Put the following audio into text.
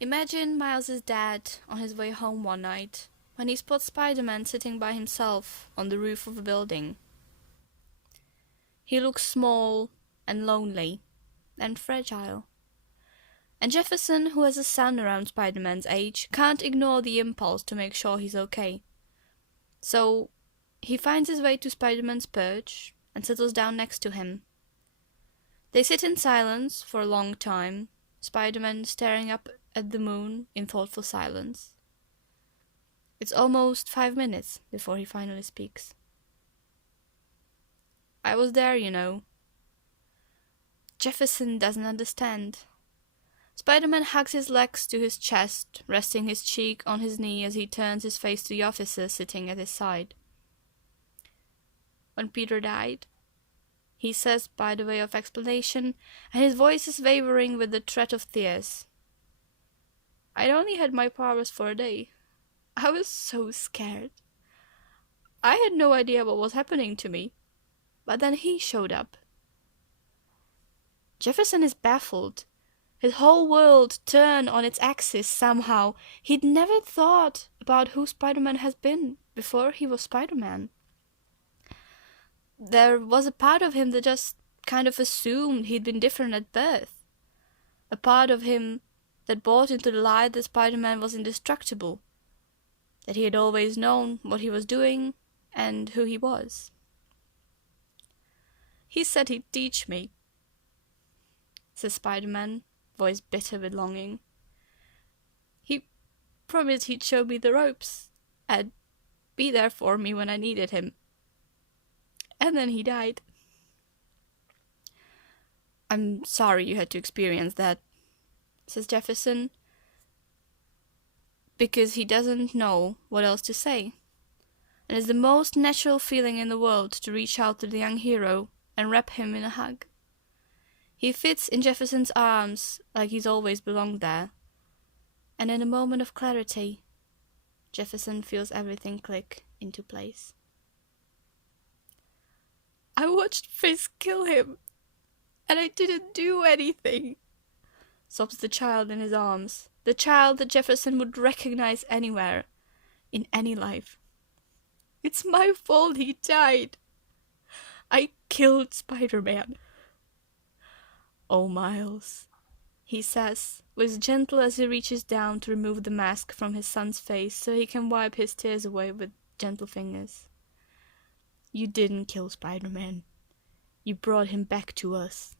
Imagine Miles' dad on his way home one night when he spots Spider-Man sitting by himself on the roof of a building. He looks small and lonely and fragile. And Jefferson, who has a son around Spider-Man's age, can't ignore the impulse to make sure he's okay. So he finds his way to Spider-Man's perch and settles down next to him. They sit in silence for a long time, Spider-Man staring up at the moon in thoughtful silence. It's almost 5 minutes before he finally speaks. "I was there, you know." Jefferson doesn't understand. Spider-Man hugs his legs to his chest, resting his cheek on his knee as he turns his face to the officer sitting at his side. "When Peter died," he says by the way of explanation, and his voice is wavering with the threat of tears. "I'd only had my powers for a day. I was so scared. I had no idea what was happening to me. But then he showed up." Jefferson is baffled. His whole world turned on its axis somehow. He'd never thought about who Spider-Man has been before he was Spider-Man. There was a part of him that just kind of assumed he'd been different at birth. A part of him that bought into the lie that Spider-Man was indestructible, that he had always known what he was doing and who he was. "He said he'd teach me," says Spider-Man, voice bitter with longing. "He promised he'd show me the ropes and be there for me when I needed him. And then he died." "I'm sorry you had to experience that," says Jefferson, because he doesn't know what else to say. And it's the most natural feeling in the world to reach out to the young hero and wrap him in a hug. He fits in Jefferson's arms like he's always belonged there. And in a moment of clarity, Jefferson feels everything click into place. "I watched Fisk kill him, and I didn't do anything," sobs the child in his arms, the child that Jefferson would recognize anywhere, in any life. "It's my fault he died. I killed Spider-Man." "Oh, Miles," he says, as gentle as he reaches down to remove the mask from his son's face so he can wipe his tears away with gentle fingers. "You didn't kill Spider-Man. You brought him back to us."